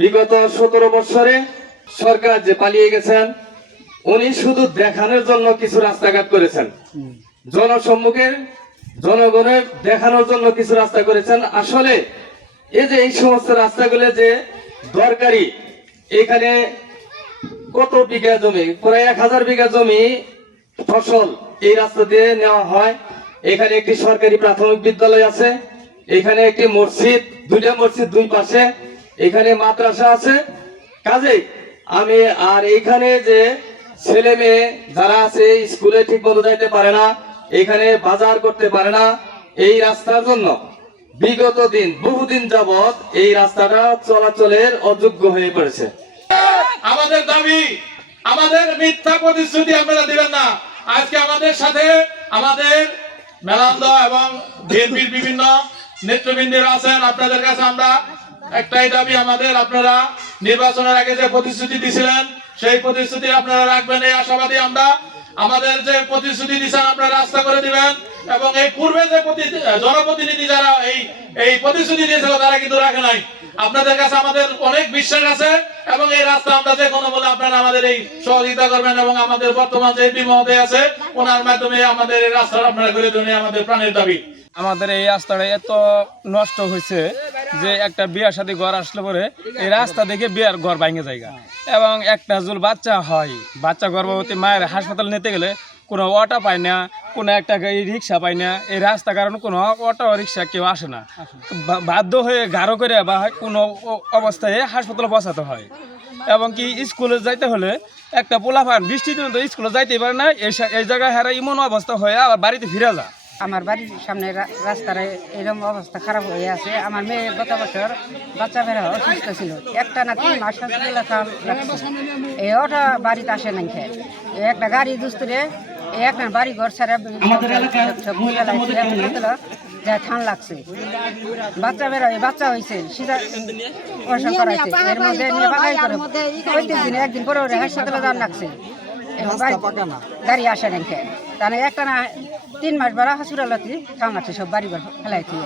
বিগত 17 বছরে সরকার যে পালিয়ে গেছেন, উনি শুধু দেখানোর জন্য কিছু রাস্তাঘাট করেছেন, জনসম্মুখে জনগণের দেখানোর জন্য কিছু রাস্তা করেছেন। আসলে এই যে এই সমস্ত রাস্তাগুলো যে দরকারি, এখানে কত বিঘা জমি, প্রায় 1000 বিঘা জমি ফসল এই রাস্তা দিয়ে নেওয়া হয়। এখানে একটি সরকারি প্রাথমিক বিদ্যালয় আছে, এখানে একটি মসজিদ, দুইটা মসজিদ দুই পাশে, এখানে মাদ্রাসা আছে। কাজেই আমি আর এখানে যে ছেলে মেয়ে যারা আছে স্কুলে ঠিক মতো যাইতে পারে না, এখানে বাজার করতে পারে না, এই রাস্তার জন্য বিগত দিন বহুদিন যাবৎ এই রাস্তাটা চলাচলের অযোগ্য হয়ে পড়েছে। আমাদের দাবি, আমাদের মিথ্যা প্রতিশ্রুতি আপনারা দিবেন না। আজকে আমাদের সাথে আমাদের মেলান্দ এবং বিএনপির বিভিন্ন নেতৃবৃন্দরা আছেন। আপনাদের কাছে আমরা একটাই দাবি, আমাদের আপনারা নির্বাচনের আগে যে প্রতিশ্রুতি দিয়েছিলেন সেই প্রতিশ্রুতি আপনারা রাখবেন, এই আশাবাদী আমরা। আমাদের যে প্রতিশ্রুতি দিয়েছেন আপনারা রাস্তা করে দিবেন, এবং এই পূর্বে যে জনপ্রতিনিধি যারা এই প্রতিশ্রুতি দিয়েছিল তারা কিন্তু রাখে নাই। আপনাদের কাছে আমাদের অনেক বিশ্বাস আছে, এবং এই রাস্তা আমরা যে কোনো বলে আপনারা আমাদের এই সহযোগিতা করবেন, এবং আমাদের বর্তমান যে এমপি মহোদয় আছে ওনার মাধ্যমে আমাদের এই রাস্তাটা আপনারা করে দেবেন, আমাদের প্রাণের দাবি। আমাদের এই রাস্তাটা এত নষ্ট হয়েছে যে একটা বিয়ার সাথে ঘর আসলে পরে এই রাস্তা দেখে বিয়ার ঘর ভাঙে জায়গা, এবং একটা জুল বাচ্চা হয়, বাচ্চা গর্ভবতী মায়ের হাসপাতাল নিতে গেলে কোনো অটো পায় না, কোনো একটা রিক্সা পায় না। এই রাস্তার কারণে কোনো অটো রিক্সা কেউ আসে না, বাধ্য হয়ে গাড়ো করে বা কোনো অবস্থায় হাসপাতালে পৌঁছাতে হয়। এবং কি স্কুলে যাইতে হলে একটা পোলাপান বৃষ্টির জন্য স্কুলে যাইতে পারে না, এই জায়গায় হারা এমন অবস্থা হয়ে আবার বাড়িতে ফিরে যায়। আমার বাড়ির সামনে রাস্তার এরকম অবস্থা খারাপ হয়ে আছে। আমার মেয়ে গত বছর বাচ্চা বেড়া অসুস্থ ছিল, একটা না 3 মাস লাগছে। এই ওটা বাড়িতে আসে নাই খেয়ে, একটা গাড়ি দুস্তরে একটা বাড়ি ঘর ছাড়া যা ঠান লাগছে। বাচ্চা বেড়া বাচ্চা হয়েছে, সেটা অপারেশন করাইছে, এর মধ্যে নিয়ে বাগাই করে প্রত্যেক দিনে একদিন পরে হাসপাতালে যাওয়ার লাগছে। গাড়ি আসে নাই খেয়ে, তাহলে একটা না 3 মাস বেড়া হাসপাতালে ঠান লাগছে, সব বাড়ি ঘর ফেলাইছে।